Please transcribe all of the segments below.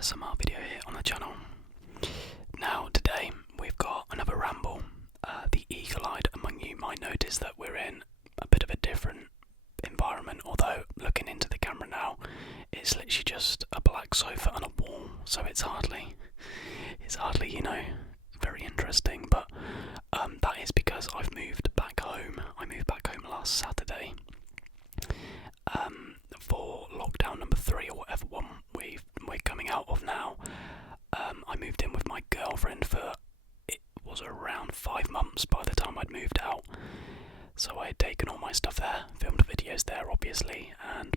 ASMR video here on the channel. Now today we've got another ramble. The eagle-eyed among you might notice that we're in a bit of a different environment, although looking into the camera now it's literally just a black sofa and a wall, so it's hardly very interesting, but that is because I've moved back home. I moved back home last Saturday for lockdown number 3 or whatever one we're coming out of now. I moved in with my girlfriend for, it was around 5 months by the time I'd moved out. So I had taken all my stuff there, filmed videos there obviously,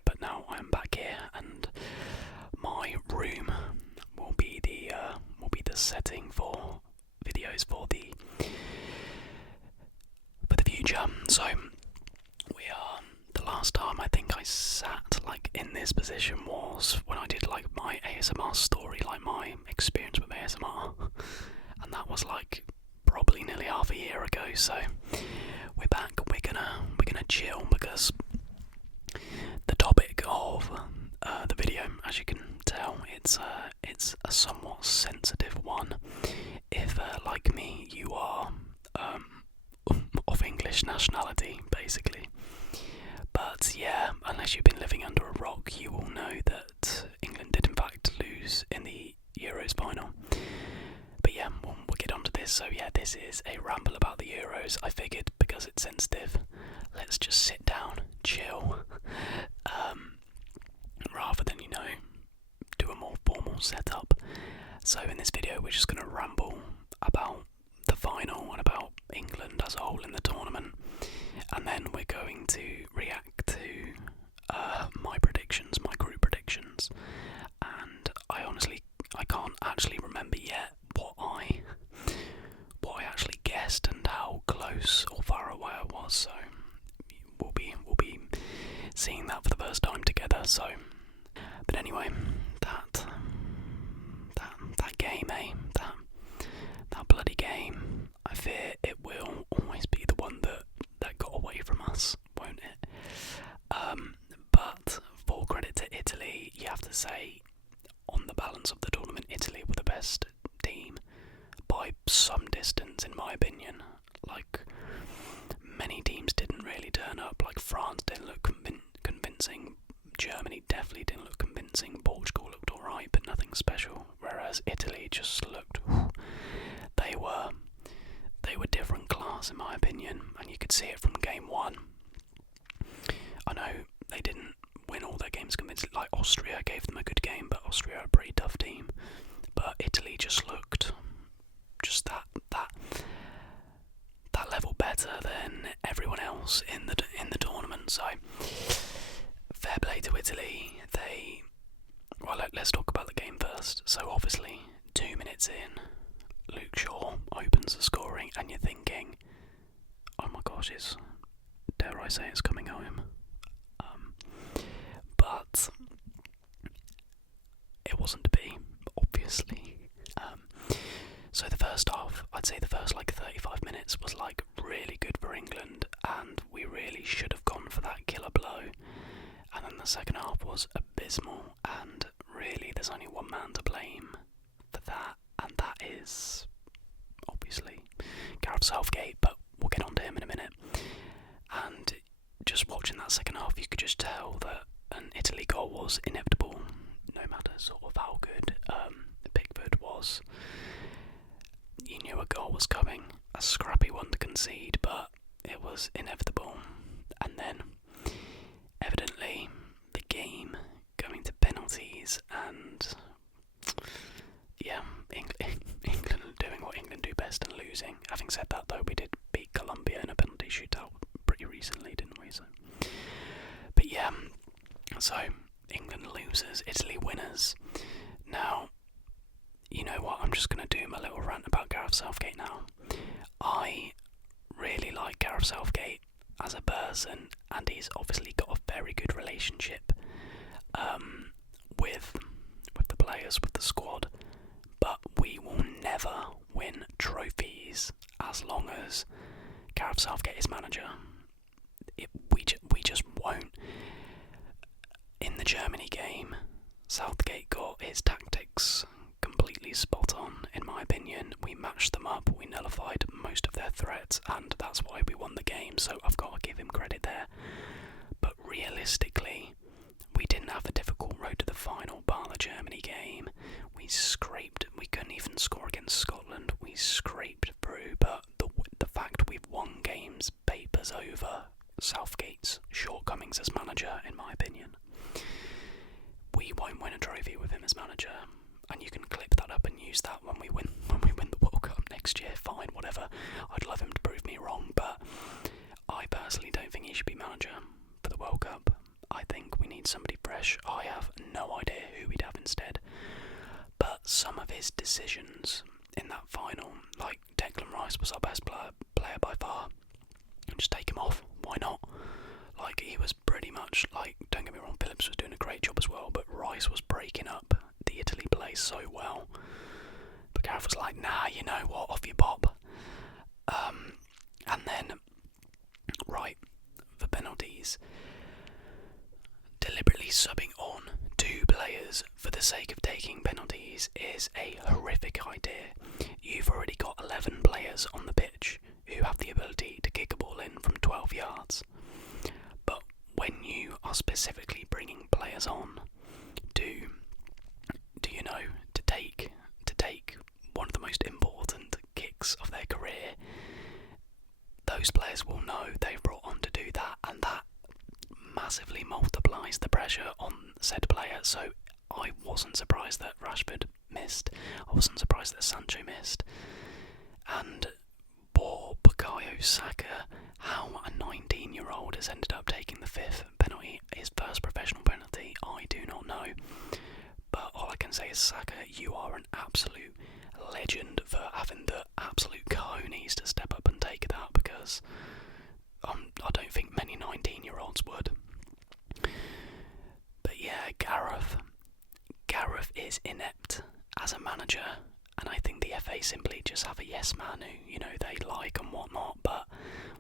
but now I'm back here and my room will be the setting for videos for the future. So the last time I think I sat in this position was when I did my ASMR story, my experience with ASMR, and that was probably nearly half a year ago. So we're back. We're gonna chill because the topic of the video, as you can tell, it's a somewhat sensitive one. If like me, you are of English nationality, basically. But yeah, unless you've been living under a rock, you will know that England did in fact lose in the Euros final. But yeah, we'll get onto this. So yeah, this is a ramble about the Euros. I figured because it's sensitive, let's just sit down, chill, rather than, do a more formal setup. So in this video, we're just going to ramble about the final and about England as a whole in the tournament. And then we're going to react to my predictions, my group predictions. And I can't actually remember yet what I actually guessed and how close or far away I was. So we'll be seeing that for the first time together. So, but anyway, that game, that bloody game. I fear it will always be the one that got away from us, won't it? But full credit to Italy, you have to say, on the balance of the tournament, Italy were the best team by some distance, in my opinion. Many teams didn't really turn up. France didn't look convincing. Germany definitely didn't look convincing. Portugal looked alright, but nothing special. Whereas Italy just looked. They were different class, in my opinion, and you could see it from game 1. I know they didn't win all their games convincingly. Austria gave them a good game, but Austria are a pretty tough team. But Italy just looked that level better than everyone else in the tournament. So fair play to Italy. Let's talk about the game first. So obviously, 2 minutes in, Luke Shaw opens the scoring, and you're thinking, oh my gosh, dare I say it's coming home. But it wasn't to be, obviously. So the first half, I'd say the first 35 minutes was really good for England, and we really should have gone for that killer blow. And then the second half was abysmal, and really there's only one man to blame for that, and that is obviously Gareth Southgate, but we'll get on to him in a minute. And just watching that second half, you could just tell that an Italy goal was inevitable, no matter sort of how good Pickford was. You knew a goal was coming, a scrappy one to concede, but it was inevitable. And then, evidently, the game going to penalties, and yeah, England doing what England do best and losing. Having said that, though, we did beat Colombia in a penalty shootout pretty recently, didn't we? But yeah, so England losers, Italy winners. Now, you know what, I'm just going to do my little rant about Gareth Southgate now. I really like Gareth Southgate as a person, and he's obviously got a very good relationship with the players, with the squad, but we will never win trophies as long as Gareth Southgate is manager. We just won't. In the Germany game, Southgate got his tactics threat, and that's why we won the game, so I've got to give him credit there. But realistically, we didn't have a difficult road to the final bar the Germany game. We couldn't even score against Scotland, we scraped through, but the fact we've won games papers over Southgate's shortcomings as manager, in my opinion. We won't win a trophy with him as manager, and you can clip that up and use that when we win the World Cup next year. Fine, whatever. I'd love him to prove me wrong, but I personally don't think he should be manager for the World Cup. I think we need somebody fresh. I have no idea who we'd have instead, but some of his decisions in that final, like Declan Rice was our best player by far, just take him off. Why not? Like, he was pretty much, like, don't get me wrong, Phillips was doing a great job as well, but Rice was breaking up the Italy play so well. But Gareth was like, nah, you know what, off your pop. And then, right, for penalties, deliberately subbing on 2 players for the sake of taking penalties is a horrific idea. You've already got 11 players on the pitch who have the ability to kick a ball in from 12 yards. But when you are specifically bringing players on to take one of the most important kicks of their career, those players will know they've brought on to do that, and that massively multiplies the pressure on said player. So I wasn't surprised that Rashford missed. I wasn't surprised that Sancho missed. And poor Bukayo Saka, how a 19-year-old has ended up taking the 5th penalty, his first professional penalty, I do not know. But all I can say is, Saka, you are an absolute legend for having the absolute cojones to step up and take that, because I don't think many 19-year-olds would. But yeah, Gareth is inept as a manager, and I think the FA simply just have a yes man who, they like and whatnot, but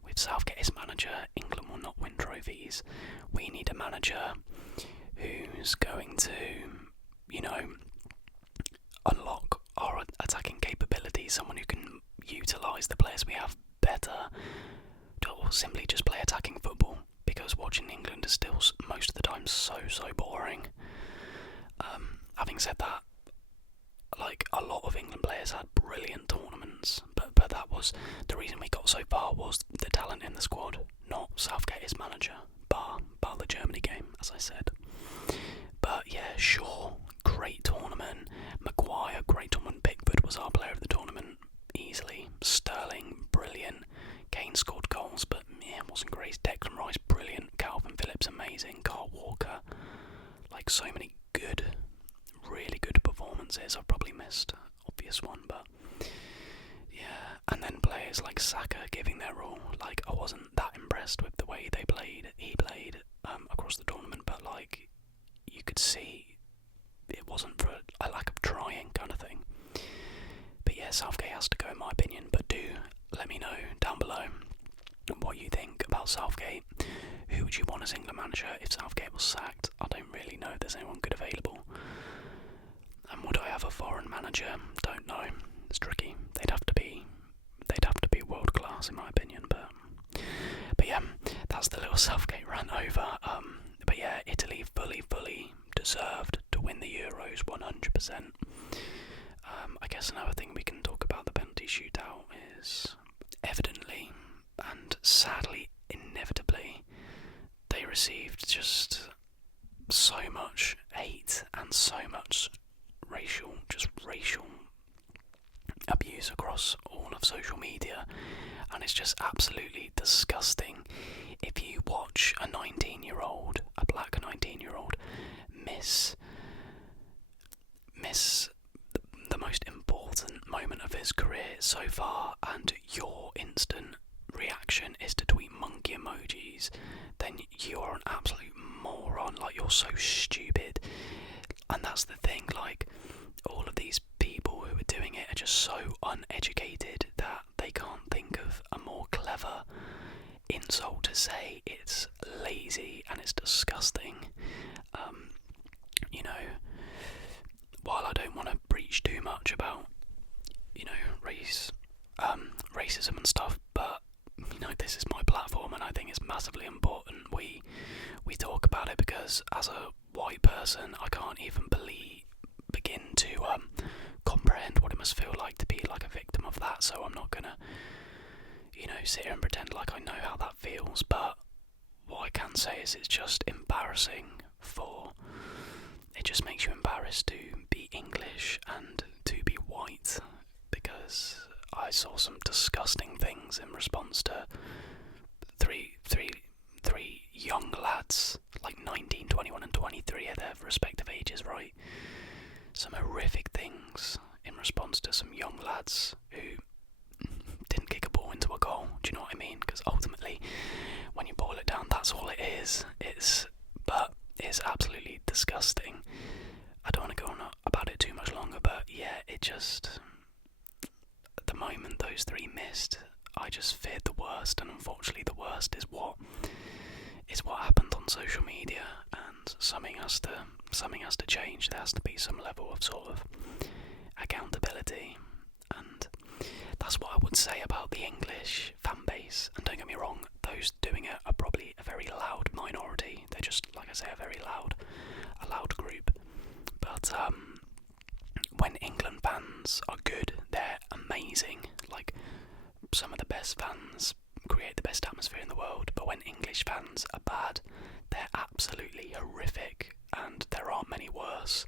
with Southgate as manager, England will not win trophies. We need a manager who's going to, unlock our attacking capabilities, someone who can utilise the players we have better, or simply just play attacking football, because watching England is still most of the time so boring. Having said that, like, a lot of England players had brilliant tournaments, but that was the reason we got so far, was the talent in the squad, not Southgate as manager, bar the Germany game, as I said. But yeah, Shaw, great tournament. Maguire, great tournament. Pickford was our player of the tournament, easily. Sterling, brilliant. Kane scored goals, but yeah, wasn't great. Declan Rice, brilliant. Calvin Phillips, amazing. Carl Walker, like, so many really good performances. I've probably missed obvious one, but yeah. And then players like Saka giving their all. Like, I wasn't that impressed with the way he played across the tournament, but like, you could see it wasn't for a lack of trying kind of thing. But yeah, Southgate has to go, in my opinion. But do let me know down below what you think about Southgate. Who would you want as England manager if Southgate was sacked? I don't really know if there's anyone good available. And would I have a foreign manager? Don't know. It's tricky. They'd have to be world class, in my opinion. But yeah, that's the little Southgate rant over. But yeah, Italy fully deserved to win the Euros 100%. I guess another thing we can talk about the penalty shootout is, evidently and sadly, inevitably, they received just so much hate and so much racial abuse across all of social media, and it's just absolutely disgusting. If you watch a black 19-year-old miss the most important moment of his career so far, and your instant reaction is to tweet monkey emojis, then you are an absolute moron. Like, you're so stupid. And that's the thing, like, all of these people who are doing it are just so uneducated that they can't think of a more clever insult to say. It's lazy and it's disgusting. While I don't want to preach too much about, racism and stuff, but massively important we talk about it, because as a white person I can't even begin to comprehend what it must feel like to be like a victim of that. So I'm not gonna, sit here and pretend like I know how that feels. But what I can say is it's just embarrassing. It just makes you embarrassed to be English and to be white, because I saw some disgusting things in response to three young lads, like 19, 21 and 23 at their respective ages, right? Some horrific things in response to some young lads who didn't kick a ball into a goal. Do you know what I mean? Because ultimately, when you boil it down, that's all it is. It's absolutely disgusting. I don't want to go on about it too much longer, but yeah, it just, at the moment those three missed, I just feared the worst, and unfortunately the worst is what happened on social media, and something has to change. There has to be some level of sort of accountability, and that's what I would say about the English fan base. And don't get me wrong, those doing it are probably a very loud minority. They're just, like I say, a very loud group. But when England fans are good, they're amazing. Like, some of the best fans create the best atmosphere in the world. But when English fans are bad, they're absolutely horrific, and there aren't many worse,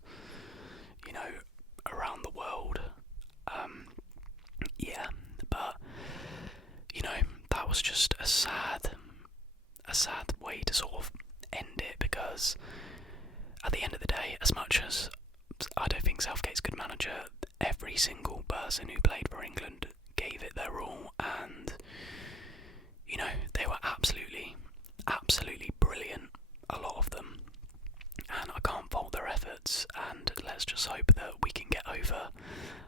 around the world. Yeah, but that was just a sad way to sort of end it, because at the end of the day, as much as I don't think Southgate's a good manager, every single person who played for England gave it their all, and they were absolutely brilliant, a lot of them, and I can't fault their efforts. And let's just hope that we can get over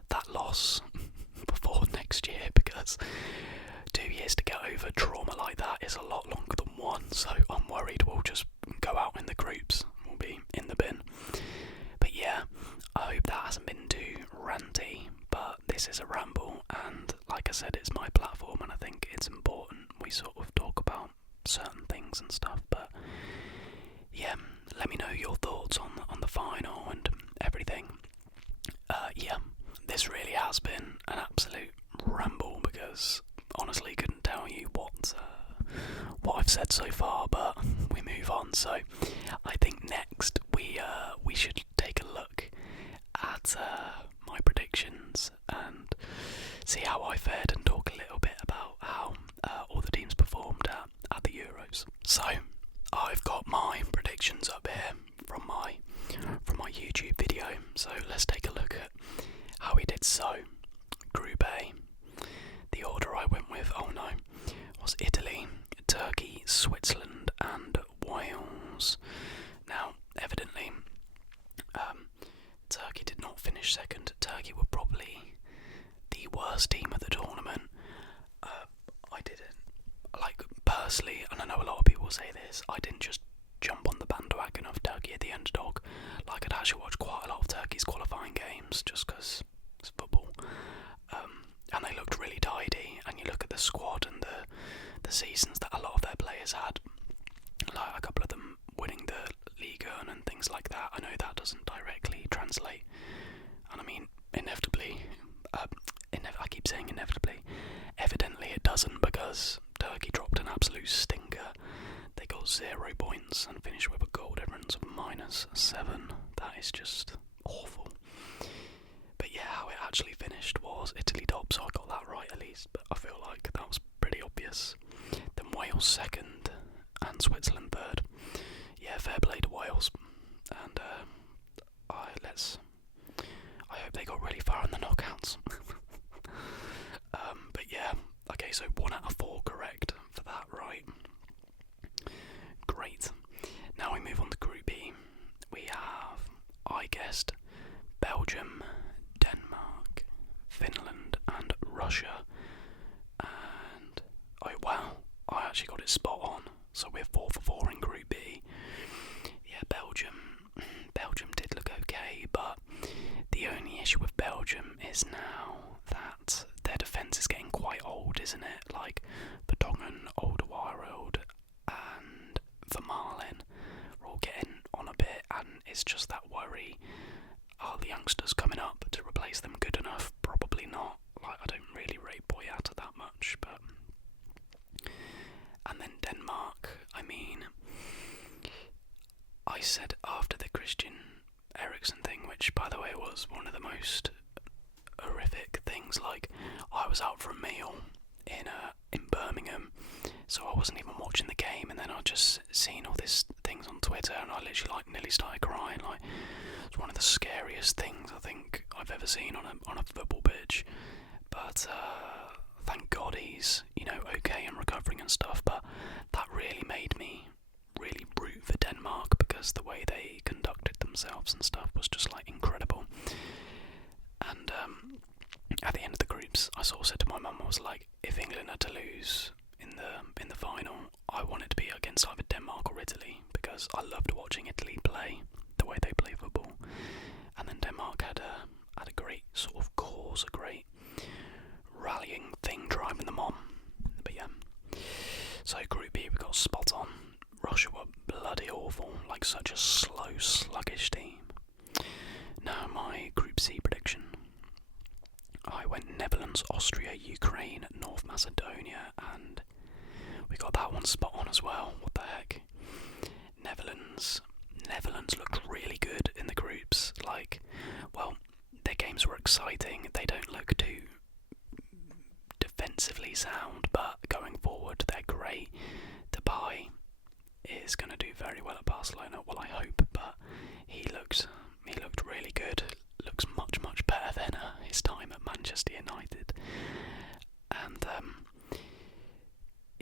that loss before next year, because 2 years to get over trauma like that is a lot longer than one. So I'm worried we'll just go out in the groups, we'll be in the bin. But yeah, I hope that hasn't been too ranty, but this is a ramble, and like I said, it's my platform, and I think it's important we sort of talk about certain things and stuff. But yeah, let me know your thoughts on the final and everything. Yeah, this really has been an absolute ramble, because honestly couldn't tell you what I've said so far, but we move on. So I think next we should take a look at my predictions and see how I fared, and talk a little bit about how all the teams performed at the Euros. So I've got my predictions up here from my YouTube video, so let's take a look at how we did. So Group A, the order I went with, was Italy, Turkey, Switzerland and Wales. Now, evidently, Turkey did not finish second. Turkey were probably the worst team of the tournament. I didn't, personally, and I know a lot of people say this, I didn't just jump on the bandwagon of Turkey at the underdog. I'd actually watched quite a lot of Turkey's qualifying games, just because it's football. And they looked really tidy, and you look at the squad and the seasons that a lot of their players had, like a couple of them winning the Liga and things like that. I know that doesn't directly translate, and I mean inevitably, I keep saying inevitably, evidently it doesn't, because Turkey dropped an absolute stinker. They got 0 points and finished with a goal difference of -7. That is just awful. But yeah, how it actually finished was Italy top, so I got that right at least, but I feel like that was pretty obvious. Then Wales second and Switzerland third. Yeah, fair play to Wales, and I hope they got really far in the knockouts. But yeah, okay, so 1 out of 4 correct for that, right? Great. Now we move on to Group B. We have, I guessed, Belgium, Denmark, Finland and Russia. And, oh wow, I actually got it spot on. So we're 4 for 4 in Group B. Yeah, Belgium did look okay, but the only issue with Belgium is now that their defence is getting quite old, isn't it? Like, is just that worry. Are the youngsters coming up to replace them good enough? Probably not. Like, I don't really rate Boyata that much, but... And then Denmark, I mean... I said after the Christian Eriksen thing, which, by the way, was one of the most horrific things, like, I was out for a meal in Birmingham, so I wasn't even watching the game, and then I just seen all these things on Twitter, and I literally like nearly started crying. Like, it's one of the scariest things I think I've ever seen on a football pitch. But thank God he's, you know, okay and recovering and stuff. But that really made me really root for Denmark, because the way they conducted themselves and stuff was just like incredible. And at the end of the groups, I sort of said to my mum, I was like, if England had to lose in the final, I want it to be against either Denmark or Italy, because I loved watching Italy play the way they play football. And then Denmark had a great sort of cause, a great rallying thing driving them on. But yeah, so Group B we got spot on. Russia were bloody awful, like such a slow, sluggish team. Now my Group C prediction. I went Netherlands, Austria, Ukraine, North Macedonia, and we got that one spot on as well. What the heck? Netherlands looked really good in the groups. Like, well, their games were exciting. They don't look too defensively sound, but going forward, they're great. Depay is going to do very well at Barcelona. Well, I hope, but he looked really good. Looks much better than his time at Manchester United. And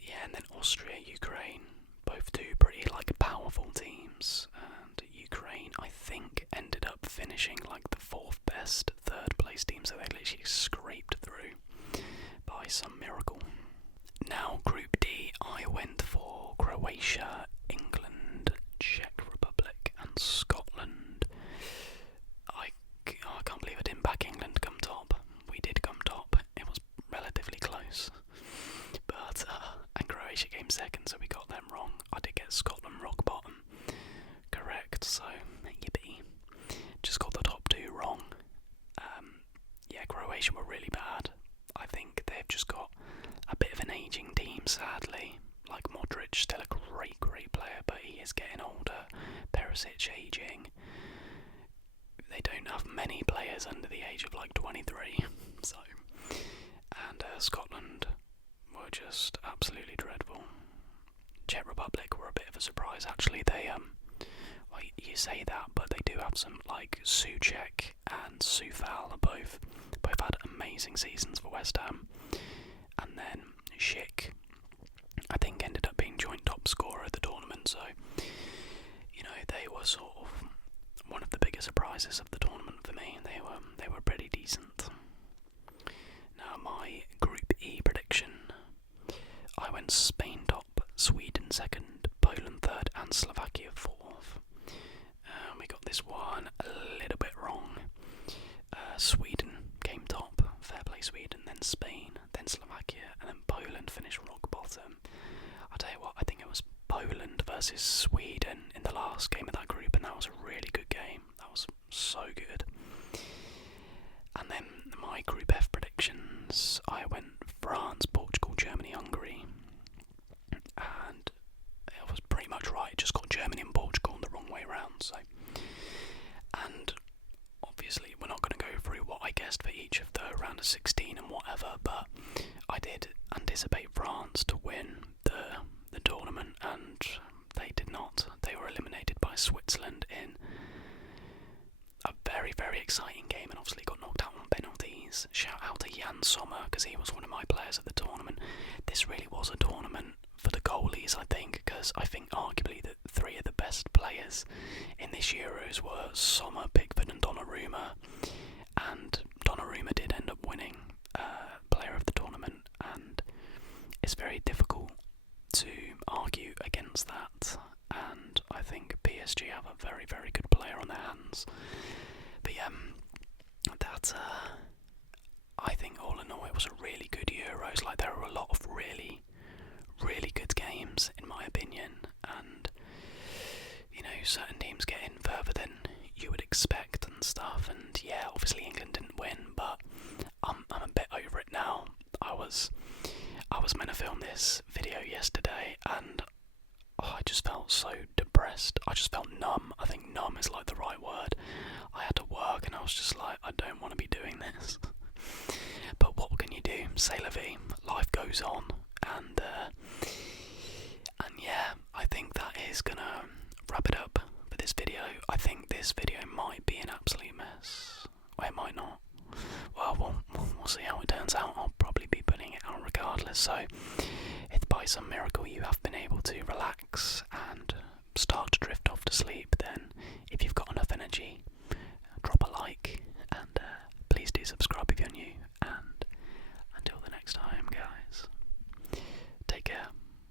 yeah, and then Austria, Ukraine, both two pretty like powerful teams. And Ukraine, I think, ended up finishing like the fourth best third place team, so they literally scraped through by some miracle. Now Group D, I went for Croatia, England, Czech Republic and Scotland. I can't believe I didn't back England to come top. We did come top. It was relatively close. But, and Croatia came second, so we got them wrong. I did get Scotland rock bottom correct, so yippee. Just got the top two wrong. Yeah, Croatia were really bad. I think they've just got a bit of an ageing team, sadly. Like Modric, still a great player, but he is getting older. Perisic ageing. They don't have many players under the age of like 23, so. And Scotland were just absolutely dreadful. Czech Republic were a bit of a surprise, actually. They well, you say that, but they do have some, like Soucek and Soufal both had amazing seasons for West Ham. And then Schick, I think, ended up being joint top scorer of the tournament, so, you know, they were sort of one of the bigger surprises of the tournament for me. They were pretty decent. Now my Group E prediction. I went Spain top, Sweden second, Poland third and Slovakia fourth. We got this one a little bit wrong. Sweden came top, fair play Sweden, then Spain, then Slovakia, and then Poland finished rock bottom. I'll tell you what, I think it was Poland versus Sweden in the last game of that group, and that was a really good game. That was so good. And then my Group F predictions, I went France, Portugal, Germany, Hungary, and it was pretty much right. Just got Germany and Portugal the wrong way around. So, and obviously we're not going to go through what I guessed for each of the round of 16 and whatever, but I did anticipate France to win the tournament, and they did not. They were eliminated by Switzerland in a very exciting game, and obviously got knocked out on penalties. Shout out to Jan Sommer, because he was one of my players at the tournament. This really was a tournament for the goalies, I think, because I think arguably the three of the best players in this Euros were Sommer, Pickford and Donnarumma, and Donnarumma did end up winning player of the tournament, and it's very difficult to argue against that, and I think PSG have a very good player on their hands. But yeah, that I think all in all it was a really good Euros. Like, there were a lot of really good games in my opinion, and you know, certain teams get in further than stuff. And yeah, obviously England didn't win, but I'm a bit over it now. I was meant to film this video yesterday, and I just felt so depressed. I just felt numb. I think numb is like the right word. I had to work, and I was just like, I don't want to be doing this. But what can you do? C'est la vie. Life goes on, and yeah, I think that is gonna wrap it up for this video. I think this video might be an absolute mess. Or it might not. Well, we'll see how it turns out. I'll probably be putting it out regardless. So, if by some miracle you have been able to relax and start to drift off to sleep, then if